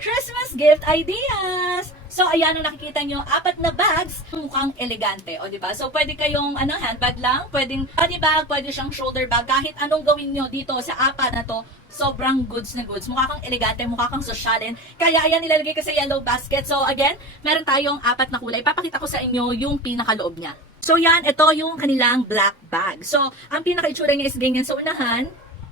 Christmas gift ideas! So, ayan ang nakikita nyo, apat na bags, mukhang elegante, o di ba? So, pwede kayong ano, handbag lang, pwedeng body bag, pwede siyang shoulder bag, kahit anong gawin nyo dito sa apat na to, sobrang goods na goods. Mukha kang elegante, mukha kang sosyalin. Kaya ayan, nilalagay ko sa yellow basket. So, again, meron tayong apat na kulay. Papakita ko sa inyo yung pinakaloob niya. So, yan, ito yung kanilang black bag. So, ang pinaka-itsura niya is ganyan sa unahan,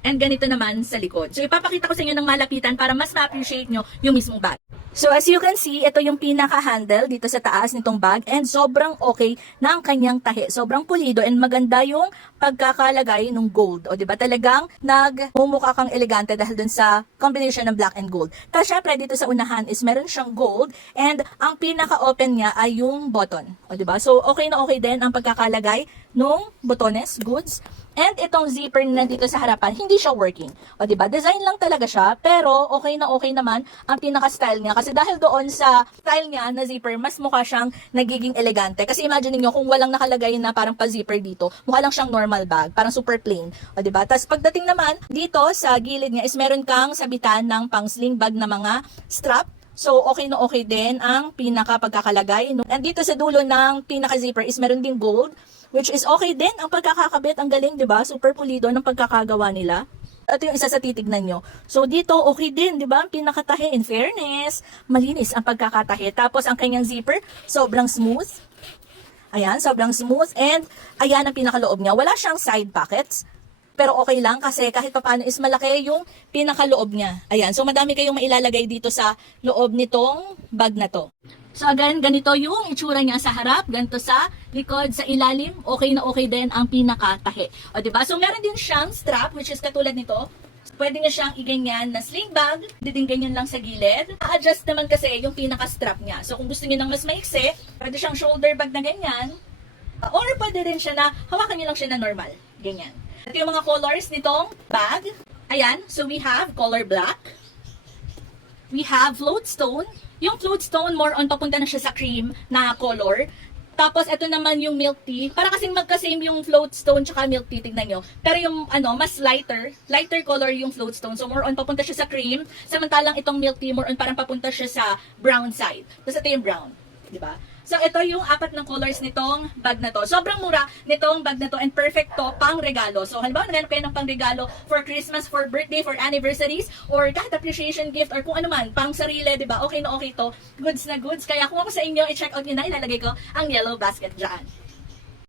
and ganito naman sa likod. So, ipapakita ko sa inyo ng malapitan para mas ma-appreciate nyo yung mismong bag. So, as you can see, ito yung pinaka-handle dito sa taas nitong bag and sobrang okay na ang kanyang tahi. Sobrang pulido and maganda yung pagkakalagay ng gold. O, ba Talagang nagmumukha kang elegante dahil dun sa combination ng black and gold. Tapos, syempre, dito sa unahan is meron siyang gold and ang pinaka-open niya ay yung button. O, ba So, okay na okay din ang pagkakalagay nung botones, goods. And itong zipper na dito sa harapan, hindi siya working. O, ba Design lang talaga siya, pero okay na okay naman ang pinaka-style niya. Kasi dahil doon sa style niya na zipper, mas mukha siyang nagiging elegante. Kasi imagine niyo kung walang nakalagay na parang pa-zipper dito, mukha lang siyang normal bag, parang super plain. O, di ba Tapos pagdating naman dito sa gilid niya is meron kang sabitan ng pang sling bag na mga strap. So, okay na okay din ang pinaka pagkakalagay. And dito sa dulo ng pinaka zipper is meron ding gold, which is okay din ang pagkakakabit. Ang galing, di ba? Super pulido ng pagkakagawa nila. Ito yung isa sa titignan nyo. So, dito, okay din, di ba? Ang pinakatahi, in fairness, malinis ang pagkakatahi. Tapos, ang kanyang zipper, sobrang smooth. Ayan, sobrang smooth. And, ayan ang pinakaloob niya. Wala siyang side pockets. Pero okay lang kasi kahit papaano is malaki yung pinakaloob niya. Ayan, so madami kayong mailalagay dito sa loob nitong bag na to. So again, ganito yung itsura niya sa harap, ganito sa likod, sa ilalim, okay na okay din ang pinakatahi. O diba? So meron din siyang strap, which is katulad nito. Pwede niya siyang iganyan na sling bag, din ganyan lang sa gilid. A-adjust naman kasi yung pinaka-strap niya. So kung gusto niyo ng mas maiksi, pwede siyang shoulder bag na ganyan. Or pwede rin siya na, hawakan niyo lang siya na normal. Ganyan. Ito yung mga colors nitong bag. Ayan, so we have color black. We have float stone. Yung float stone, more on papunta na siya sa cream na color. Tapos, ito naman yung milk tea. Para kasing magka-same yung float stone tsaka milk tea, tignan nyo. Pero yung, ano, mas lighter. Lighter color yung float stone. So, more on papunta siya sa cream. Samantalang itong milk tea, more on parang papunta siya sa brown side. Tapos, ito yung brown. Di ba? So, ito yung apat ng colors nitong bag na to. Sobrang mura nitong bag na to and perfect to pang regalo. So, halimbawa, naghanap kayo ng pang regalo for Christmas, for birthday, for anniversaries, or kahit appreciation gift, or kung ano man, pang sarili, di ba? Okay na okay to. Goods na goods. Kaya kung ako sa inyo, i-check out nyo na, ilalagay ko ang yellow basket dyan.